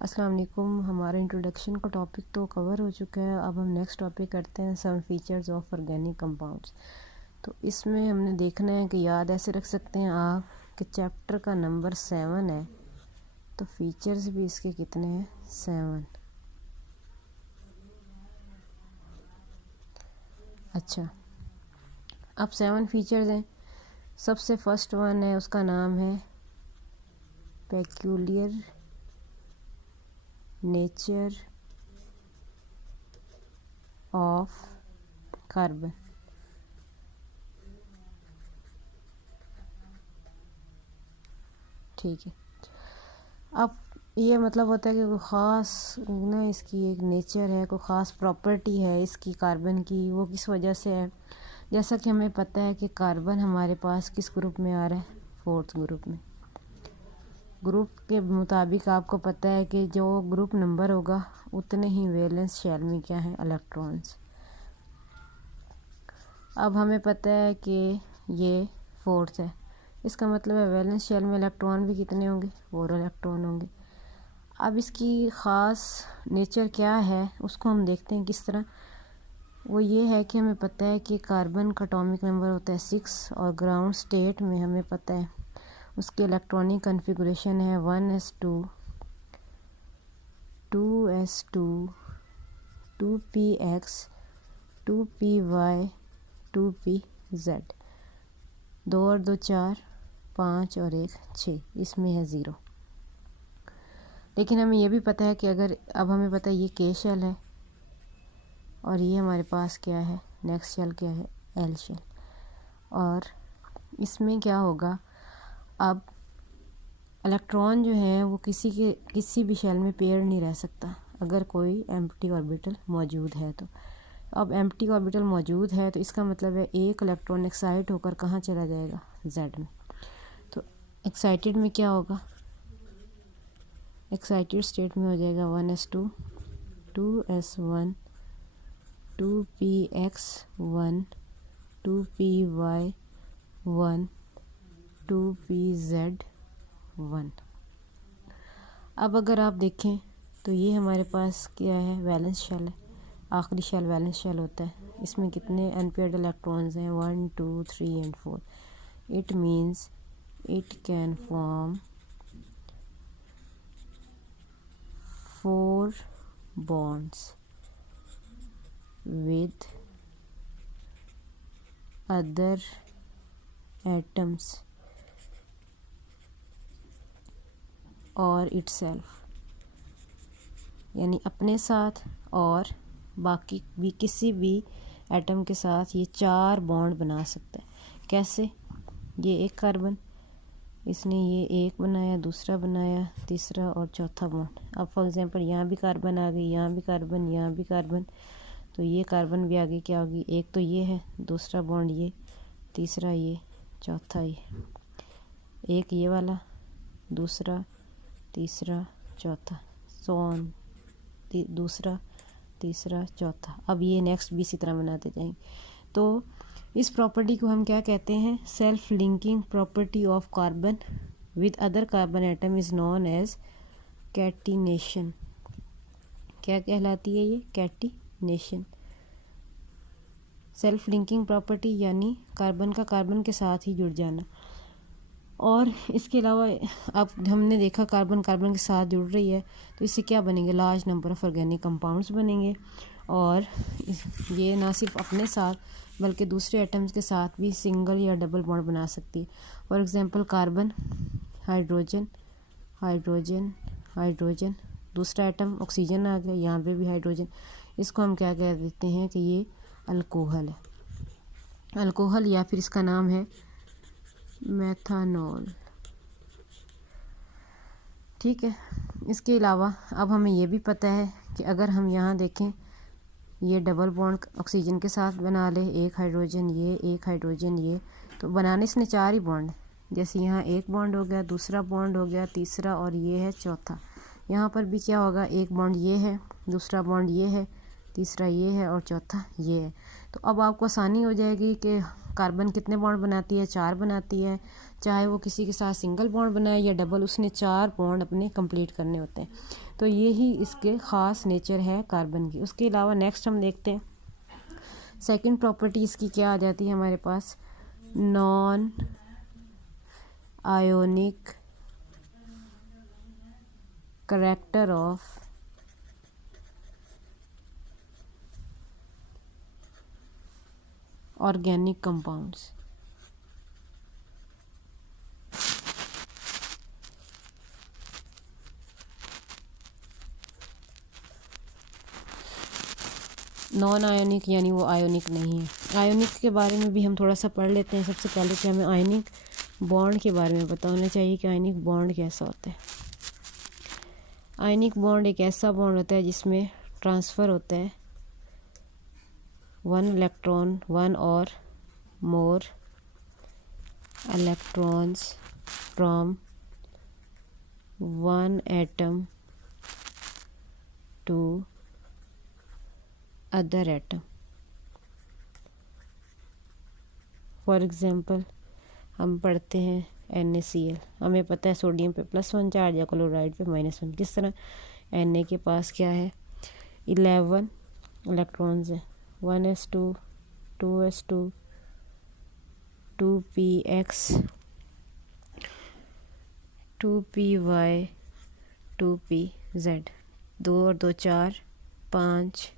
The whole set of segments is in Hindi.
अस्सलाम वालेकुम। हमारा इंट्रोडक्शन का टॉपिक तो कवर हो चुका है। अब हम नेक्स्ट टॉपिक करते हैं some features of organic compounds. तो इसमें हमने देखना है कि याद ऐसे रख सकते हैं आप कि चैप्टर का नंबर 7 है, तो फीचर्स भी इसके कितने हैं? 7। अच्छा, अब 7 फीचर्स हैं। सबसे फर्स्ट वन है, उसका नाम है पेक्यूलियर नेचर ऑफ कार्बन। ठीक है, अब ये मतलब होता है कि कोई ख़ास ना इसकी एक नेचर है, कोई ख़ास प्रॉपर्टी है इसकी कार्बन की, वो किस वजह से है। जैसा कि हमें पता है कि कार्बन हमारे पास किस ग्रुप में आ रहा है? 4th ग्रुप में। ग्रुप के मुताबिक आपको पता है कि जो ग्रुप नंबर होगा उतने ही वैलेंस शेल में क्या है? इलेक्ट्रॉन्स। अब हमें पता है कि ये 4th है, इसका मतलब है वैलेंस शेल में इलेक्ट्रॉन भी कितने होंगे? 4 इलेक्ट्रॉन होंगे। अब इसकी ख़ास नेचर क्या है उसको हम देखते हैं किस तरह। वो ये है कि हमें पता है कि कार्बन का एटॉमिक नंबर होता है 6 और ग्राउंड स्टेट में हमें पता है उसकी इलेक्ट्रॉनिक कन्फिगरेशन है 1s2 2s2 2px 2py 2pz। 2 और 2 4, 5 और 1 6, इसमें है 0। लेकिन हमें यह भी पता है कि अगर अब हमें पता है ये के शेल है और ये हमारे पास क्या है? नेक्स्ट शेल क्या है? L shell. और इसमें क्या होगा, अब इलेक्ट्रॉन जो है वो किसी भी शेल में पेयर नहीं रह सकता अगर कोई एम्प्टी ऑर्बिटल मौजूद है। तो अब एम्प्टी ऑर्बिटल मौजूद है तो इसका मतलब है एक इलेक्ट्रॉन एक्साइट होकर कहाँ चला जाएगा? जेड में। तो एक्साइटेड में क्या होगा? एक्साइटेड स्टेट में हो जाएगा 1s2 2s1 2px1 2py1 2pz1। अब अगर आप देखें तो ये हमारे पास क्या है? वैलेंस शेल है। आखिरी शेल वैलेंस शेल होता है। इसमें कितने अनपेयर्ड इलेक्ट्रॉन्स हैं? 1 2 3 and 4। It means it can form 4 bonds with other atoms और itself, यानी अपने साथ और बाकी भी किसी भी एटम के साथ ये 4 बॉन्ड बना सकता है। कैसे? ये एक कार्बन, इसने ये एक बनाया, दूसरा बनाया, तीसरा और चौथा बॉन्ड। अब फॉर एग्जांपल यहाँ भी कार्बन आ गई, यहाँ भी कार्बन, यहाँ भी कार्बन, तो ये कार्बन भी आगे क्या होगी? एक तो ये है, दूसरा बॉन्ड ये, तीसरा ये, चौथा ये। एक ये वाला, दूसरा, तीसरा, चौथा, सो ऑन, दूसरा, तीसरा, चौथा। अब ये नेक्स्ट भी इसी तरह बनाते जाएंगे। तो इस प्रॉपर्टी को हम क्या कहते हैं? Self linking property of carbon with other carbon atom is known as catenation. क्या कहलाती है ये? कैटिनेशन। सेल्फ लिंकिंग प्रॉपर्टी यानी कार्बन का कार्बन के साथ ही जुड़ जाना। और इसके अलावा अब हमने देखा कार्बन कार्बन के साथ जुड़ रही है तो इससे क्या बनेंगे? Large number of organic compounds बनेंगे। और ये ना सिर्फ अपने साथ बल्कि दूसरे एटम्स के साथ भी सिंगल या डबल बॉन्ड बना सकती है। For example carbon, hydrogen, hydrogen, hydrogen, दूसरा एटम ऑक्सीजन आ गया, यहाँ पे भी हाइड्रोजन। इसको हम क्या कह देते हैं कि ये अल्कोहल है। अल्कोहल या फिर इसका नाम है मेथनॉल। ठीक है, इसके अलावा अब हमें ये भी पता है कि अगर हम यहाँ देखें, ये डबल बॉन्ड ऑक्सीजन के साथ बना ले, एक हाइड्रोजन ये, एक हाइड्रोजन ये, तो बनाने इसने 4 ही बॉन्ड। जैसे यहाँ एक बॉन्ड हो गया, दूसरा बॉन्ड हो गया, तीसरा और ये है चौथा। यहाँ पर भी क्या होगा? एक बॉन्ड ये है, दूसरा बॉन्ड ये है, तीसरा ये है और चौथा ये है। तो अब आपको आसानी हो जाएगी कि कार्बन कितने बॉन्ड बनाती है? 4 बनाती है। चाहे वो किसी के साथ सिंगल बॉन्ड बनाए या डबल, उसने 4 बॉन्ड अपने कंप्लीट करने होते हैं। तो ये ही इसके ख़ास नेचर है कार्बन की। उसके अलावा नेक्स्ट हम देखते हैं सेकंड प्रॉपर्टी इसकी क्या आ जाती है हमारे पास, non ionic character of organic compounds. Non ionic यानी वो आयोनिक नहीं है। आयोनिक के बारे में भी हम थोड़ा सा पढ़ लेते हैं। सबसे पहले कि हमें आयोनिक बॉन्ड के बारे में पता होना चाहिए कि आयोनिक बॉन्ड कैसा होता है। आयोनिक बॉन्ड एक ऐसा बॉन्ड होता है जिसमें ट्रांसफ़र होता है 1 इलेक्ट्रॉन 1 और more electrons from 1 atom to other atom. For example हम पढ़ते हैं NaCl, हमें पता है सोडियम पे +1 चार्ज या क्लोराइड पे -1। किस तरह Na के पास क्या है 11 इलेक्ट्रॉन्स हैं, 1s2 2s2 2px 2py 2pz, 2 और 2 4 5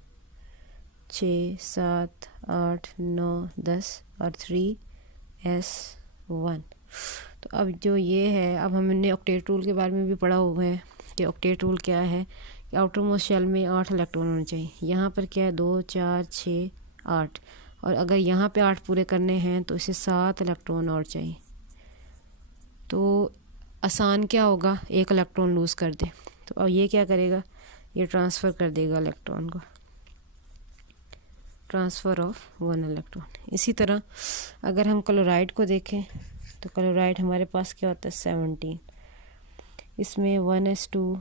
6 7 8 9 10 और 3s1। तो अब जो ये है, अब हमने ऑक्टेट रूल के बारे में भी पढ़ा हुआ है कि ऑक्टेट रूल क्या है कि आउटर मोस्ट शेल में 8 इलेक्ट्रॉन होने चाहिए। यहाँ पर क्या है 2 4 6 8, और अगर यहाँ पे 8 पूरे करने हैं तो इसे 7 इलेक्ट्रॉन और चाहिए। तो आसान क्या होगा, 1 इलेक्ट्रॉन लूज़ कर दे, तो अब ये क्या करेगा, ये ट्रांसफ़र कर देगा इलेक्ट्रॉन को, ट्रांसफ़र ऑफ 1 इलेक्ट्रॉन। इसी तरह अगर हम क्लोराइड को देखें तो क्लोराइड हमारे पास क्या होता है 17, इसमें 1s2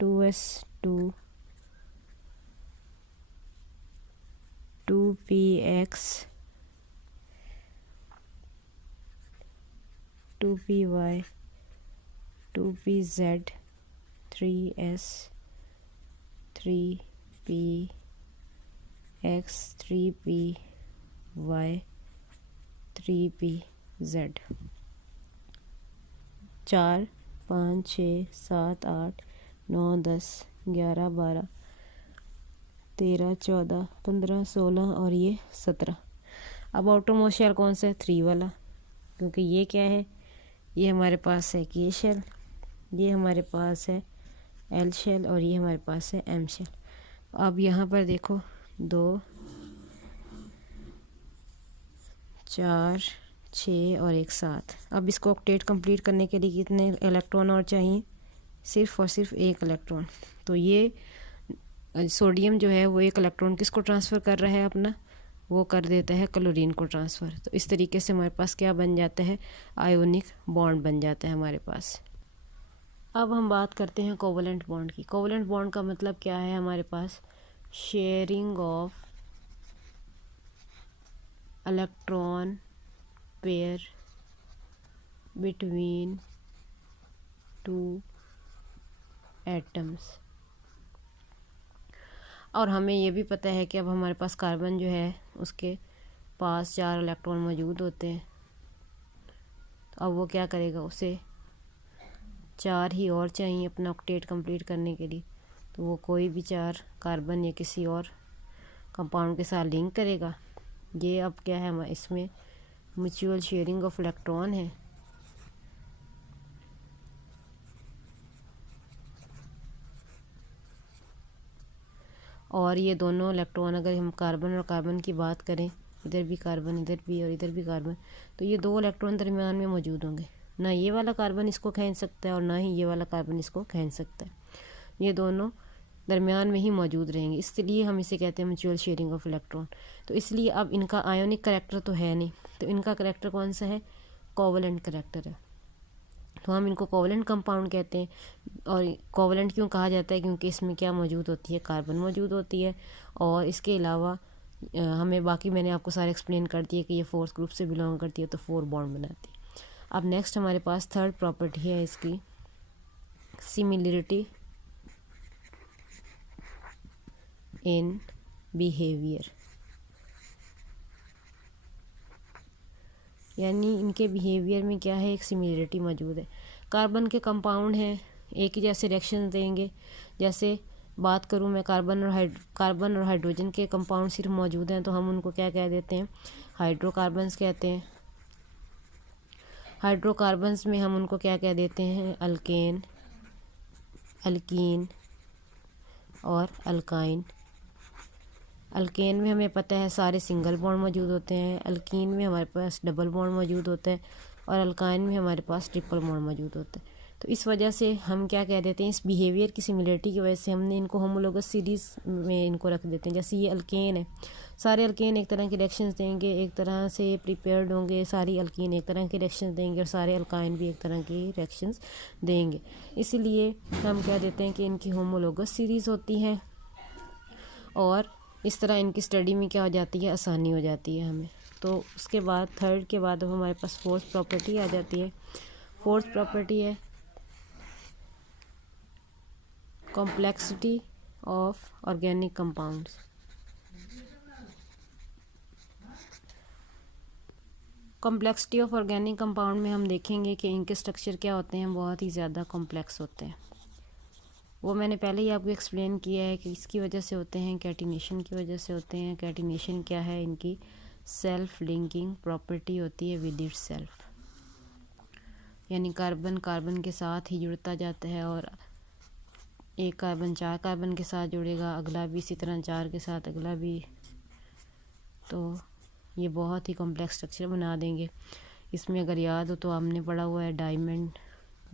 2s2 2px 2py 2pz 3s 3px 3py 3pz, 4 5 6 7 8 9 10 11 12 13 14 15 16 और ये 17। अब आउटर मोस्ट शेल कौन सा है 3 वाला, क्योंकि ये क्या है, ये हमारे पास है K शेल, ये हमारे पास है L शेल और ये हमारे पास है M शेल। अब यहाँ पर देखो 2 4 6 और 1 7। अब इसको ऑक्टेट कंप्लीट करने के लिए कितने इलेक्ट्रॉन और चाहिए, सिर्फ और सिर्फ 1 इलेक्ट्रॉन। तो ये सोडियम जो है वो 1 इलेक्ट्रॉन किसको ट्रांसफ़र कर रहा है अपना, वो कर देता है क्लोरीन को ट्रांसफ़र। तो इस तरीके से हमारे पास क्या बन जाता है, आयोनिक बॉन्ड बन जाता है हमारे पास। अब हम बात करते हैं कोवलेंट बॉन्ड की। कोवलेंट बॉन्ड का मतलब क्या है, हमारे पास sharing of electron pair between 2 atoms. और हमें ये भी पता है कि अब हमारे पास कार्बन जो है उसके पास 4 इलेक्ट्रॉन मौजूद होते हैं। तो अब वो क्या करेगा, उसे 4 ही और चाहिए अपना ऑक्टेट कंप्लीट करने के लिए। तो वो कोई भी 4 कार्बन या किसी और कंपाउंड के साथ लिंक करेगा। ये अब क्या है, इसमें म्यूचुअल शेयरिंग ऑफ इलेक्ट्रॉन है। और ये दोनों इलेक्ट्रॉन, अगर हम कार्बन और कार्बन की बात करें, इधर भी कार्बन इधर भी और इधर भी कार्बन, तो ये 2 इलेक्ट्रॉन दरमियान में मौजूद होंगे। ना ये वाला कार्बन इसको खींच सकता है और ना ही ये वाला कार्बन इसको खींच सकता है, ये दोनों दरमियान में ही मौजूद रहेंगे। इसलिए हम इसे कहते हैं म्यूचुअल शेयरिंग ऑफ इलेक्ट्रॉन। तो इसलिए अब इनका आयोनिक करैक्टर तो है नहीं, तो इनका करैक्टर कौन सा है, कोवलेंट करैक्टर है। तो हम इनको कोवलेंट कंपाउंड कहते हैं। और कोवलेंट क्यों कहा जाता है, क्योंकि इसमें क्या मौजूद होती है, कार्बन मौजूद होती है। और इसके अलावा हमें बाकी मैंने आपको सारे एक्सप्लेन कर दिए कि ये 4th ग्रुप से बिलोंग करती है, तो 4 बॉन्ड बनाती है। अब नेक्स्ट हमारे पास थर्ड प्रॉपर्टी है इसकी, सिमिलरिटी इन बिहेवियर, यानी इनके बिहेवियर में क्या है, एक सिमिलरिटी मौजूद है। कार्बन के कंपाउंड हैं, एक ही जैसे रिएक्शन देंगे। जैसे बात करूं मैं, कार्बन और हाइड्रोजन के कंपाउंड सिर्फ मौजूद हैं तो हम उनको क्या कह देते हैं, हाइड्रोकार्बन्स कहते हैं। हाइड्रोकार्बन्स में हम उनको क्या कह देते हैं, अल्केन, अल्कीन और अल्काइन। अल्केन में हमें पता है सारे सिंगल बॉन्ड मौजूद होते हैं, अल्कीन में हमारे पास डबल बॉन्ड मौजूद होता है और अल्काइन में हमारे पास ट्रिपल बॉन्ड मौजूद होता है। तो इस वजह से हम क्या कह देते हैं, इस बिहेवियर की सिमिलरिटी की वजह से हमने इनको होमोलोगस सीरीज़ में इनको रख देते हैं। जैसे ये अल्केन है, सारे अल्केन एक तरह के रिएक्शंस देंगे, एक तरह से प्रिपेयर्ड होंगे, सारी अल्कीन एक तरह के रिएक्शंस देंगे और सारे अल्काइन भी एक तरह के रिएक्शंस देंगे। इसीलिए हम कह देते हैं कि इनकी होमोलोगस सीरीज़ होती है और इस तरह इनकी स्टडी में क्या हो जाती है, आसानी हो जाती है हमें। तो उसके बाद थर्ड के बाद अब हमारे पास फोर्थ प्रॉपर्टी आ जाती है। फोर्थ प्रॉपर्टी है complexity of organic compounds. Complexity of organic compound में हम देखेंगे कि इनके स्ट्रक्चर क्या होते हैं, बहुत ही ज़्यादा कॉम्प्लेक्स होते हैं। वो मैंने पहले ही आपको एक्सप्लेन किया है कि इसकी वजह से होते हैं, कैटिनेशन की वजह से होते हैं। कैटिनेशन क्या है, इनकी सेल्फ लिंकिंग प्रॉपर्टी होती है विद इट सेल्फ, यानी कार्बन कार्बन के साथ ही जुड़ता जाता है और एक कार्बन 4 कार्बन के साथ जुड़ेगा, अगला भी इसी तरह 4 के साथ, अगला भी। तो ये बहुत ही कॉम्प्लेक्स स्ट्रक्चर बना देंगे। इसमें अगर याद हो तो हमने पढ़ा हुआ है डायमंड,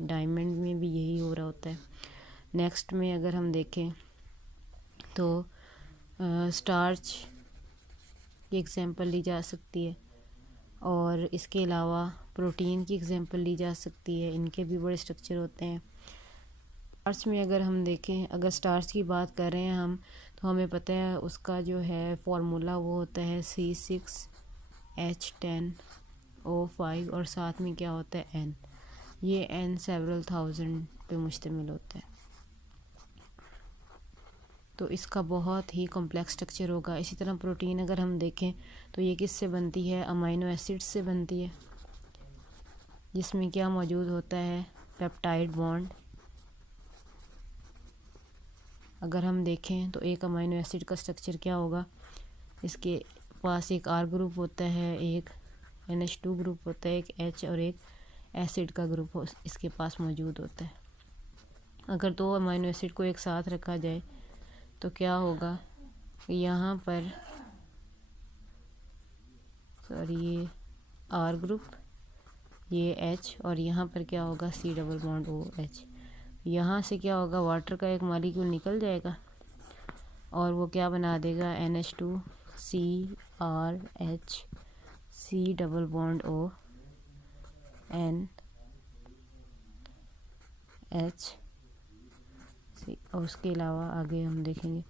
डायमंड में भी यही हो रहा होता है। नेक्स्ट में अगर हम देखें तो स्टार्च की एग्जांपल ली जा सकती है और इसके अलावा प्रोटीन की एग्जांपल ली जा सकती है, इनके भी बड़े स्ट्रक्चर होते हैं। स्टार्च में अगर हम देखें, अगर स्टार्च की बात कर रहे हैं हम, तो हमें पता है उसका जो है फॉर्मूला वो होता है C6H10O5 और साथ में क्या होता है N। ये N सेवरल थाउजेंड पे मुश्तमिल होता है, तो इसका बहुत ही कॉम्प्लेक्स स्ट्रक्चर होगा। इसी तरह प्रोटीन अगर हम देखें तो ये किससे बनती है, अमाइनो एसिड्स से बनती है, जिसमें क्या मौजूद होता है, पेप्टाइड बॉन्ड। अगर हम देखें तो एक अमाइनो एसिड का स्ट्रक्चर क्या होगा, इसके पास एक R ग्रुप होता है, एक NH2 ग्रुप होता है, एक H और एक एसिड का ग्रुप इसके पास मौजूद होता है। अगर दो अमाइनो एसिड को एक साथ रखा जाए तो क्या होगा, यहाँ पर ये R ग्रुप, ये H और यहाँ पर क्या होगा, C डबल बॉन्ड OH। यहाँ से क्या होगा, वाटर का एक मॉलिक्यूल निकल जाएगा और वो क्या बना देगा, NH2CRH C double bond ONH और उसके अलावा आगे हम देखेंगे।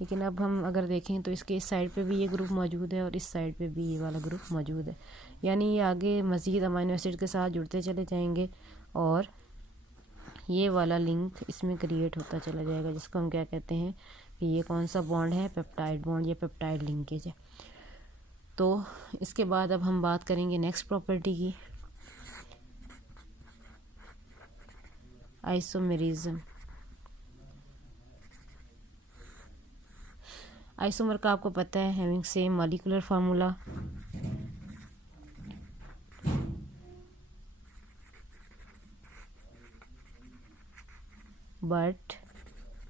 लेकिन अब हम अगर देखें तो इसके इस साइड पे भी ये ग्रुप मौजूद है और इस साइड पे भी ये वाला ग्रुप मौजूद है, यानी ये आगे मज़ीद अमाइनो एसिड के साथ जुड़ते चले जाएंगे और ये वाला लिंक इसमें क्रिएट होता चला जाएगा, जिसको हम क्या कहते हैं कि ये कौन सा बॉन्ड है, पेप्टाइड बॉन्ड, ये पेप्टाइड लिंकेज है। तो इसके बाद अब हम बात करेंगे नेक्स्ट प्रॉपर्टी की, आइसोमेरिज्म। आइसोमर का आपको पता है, having same molecular formula, but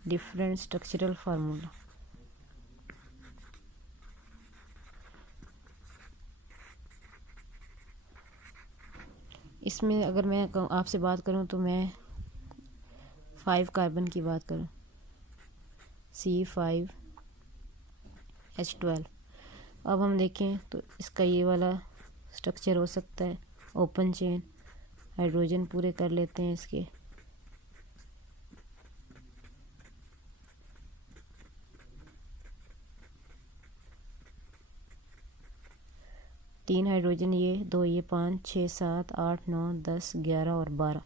different structural formula. इसमें अगर मैं आपसे बात करूं तो मैं 5 कार्बन की बात करूं, C5H12। अब हम देखें तो इसका ये वाला स्ट्रक्चर हो सकता है, ओपन चेन, हाइड्रोजन पूरे कर लेते हैं इसके, 3 हाइड्रोजन, ये 2, ये 5, 6, 7, 8, 9, 10, 11 और 12।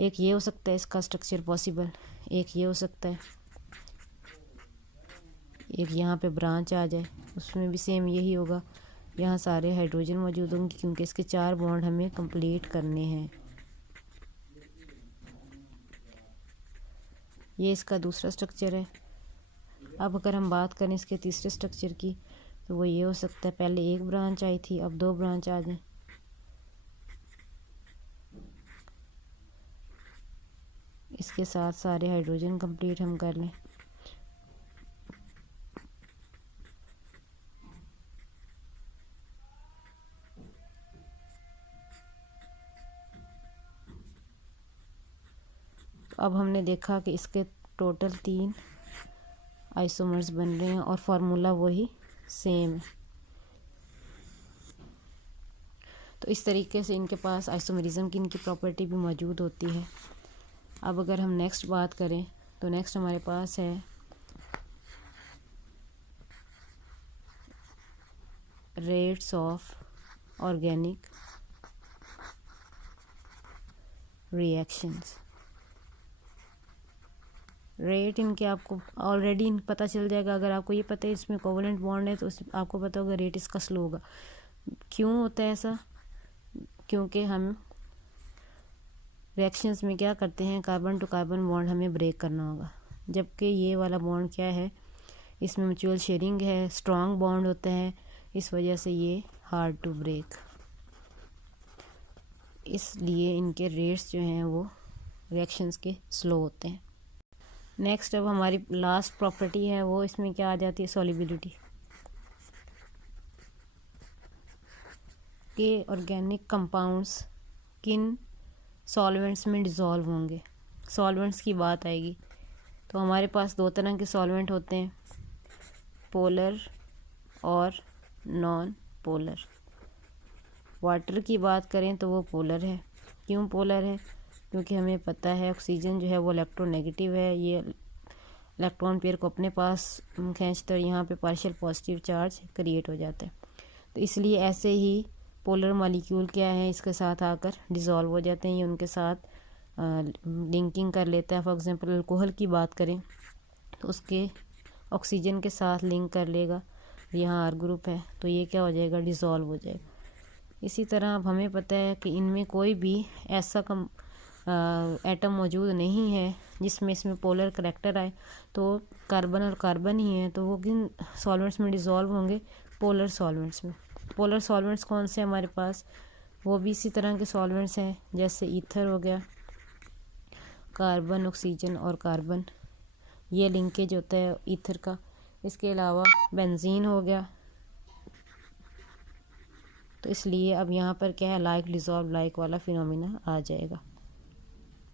एक ये हो सकता है इसका स्ट्रक्चर पॉसिबल, एक ये हो सकता है, एक यहाँ पे ब्रांच आ जाए, उसमें भी सेम यही होगा। यहाँ सारे हाइड्रोजन मौजूद होंगे क्योंकि इसके 4 बॉन्ड हमें कंप्लीट करने हैं। ये इसका दूसरा स्ट्रक्चर है। अब अगर हम बात करें इसके तीसरे स्ट्रक्चर की, तो वो ये हो सकता है, पहले एक ब्रांच आई थी, अब 2 ब्रांच आ जाए। इसके साथ सारे हाइड्रोजन कंप्लीट हम कर लें। अब हमने देखा कि इसके टोटल 3 आइसोमर्स बन रहे हैं और फार्मूला वही सेम है। तो इस तरीके से इनके पास आइसोमरिज्म की इनकी प्रॉपर्टी भी मौजूद होती है। अब अगर हम नेक्स्ट बात करें तो नेक्स्ट हमारे पास है rates of organic reactions. Rate इनके आपको ऑलरेडी पता चल जाएगा। अगर आपको ये पता है इसमें कोवलेंट बॉन्ड है तो आपको पता होगा रेट इसका स्लो होगा। क्यों होता है ऐसा? क्योंकि हम रिएक्शंस में क्या करते हैं, कार्बन टू कार्बन बॉन्ड हमें ब्रेक करना होगा, जबकि ये वाला बॉन्ड क्या है, इसमें म्यूचुअल शेयरिंग है, स्ट्रॉन्ग बॉन्ड होता है, इस वजह से ये हार्ड टू ब्रेक। इसलिए इनके रेट्स जो हैं वो रिएक्शंस के स्लो होते हैं। नेक्स्ट अब हमारी लास्ट प्रॉपर्टी है वो इसमें क्या आ जाती है, सॉल्युबिलिटी। के ऑर्गेनिक कंपाउंड्स किन सॉल्वेंट्स में डिज़ोल्व होंगे। सॉल्वेंट्स की बात आएगी तो हमारे पास 2 तरह के सॉल्वेंट होते हैं, पोलर और नॉन पोलर। वाटर की बात करें तो वो पोलर है। क्यों पोलर है? क्योंकि हमें पता है ऑक्सीजन जो है वो इलेक्ट्रोनेगेटिव है, ये इलेक्ट्रॉन पेयर को अपने पास खींचता है, यहाँ पे पार्शियल पॉजिटिव चार्ज क्रिएट हो जाता है। तो इसलिए ऐसे ही पोलर मॉलिक्यूल क्या है, इसके साथ आकर डिज़ोल्व हो जाते हैं, ये उनके साथ लिंकिंग कर लेता है। फॉर एग्जांपल अल्कोहल की बात करें तो उसके ऑक्सीजन के साथ लिंक कर लेगा, यहाँ आर ग्रुप है तो ये क्या हो जाएगा, डिज़ोल्व हो जाएगा। इसी तरह अब हमें पता है कि इनमें कोई भी ऐसा एटम मौजूद नहीं है जिसमें इसमें पोलर करैक्टर आए, तो कार्बन और कार्बन ही है, तो वो किन सॉल्वेंट्स में डिज़ोल्व होंगे, पोलर सॉल्वेंट्स में। पोलर सॉल्वेंट्स कौन से हमारे पास, वो भी इसी तरह के सॉल्वेंट्स हैं जैसे ईथर हो गया, कार्बन ऑक्सीजन और कार्बन, ये लिंकेज होता है ईथर का। इसके अलावा बेंजीन हो गया। तो इसलिए अब यहाँ पर क्या है, लाइक डिज़ोल्व लाइक वाला फिनोमिना आ जाएगा।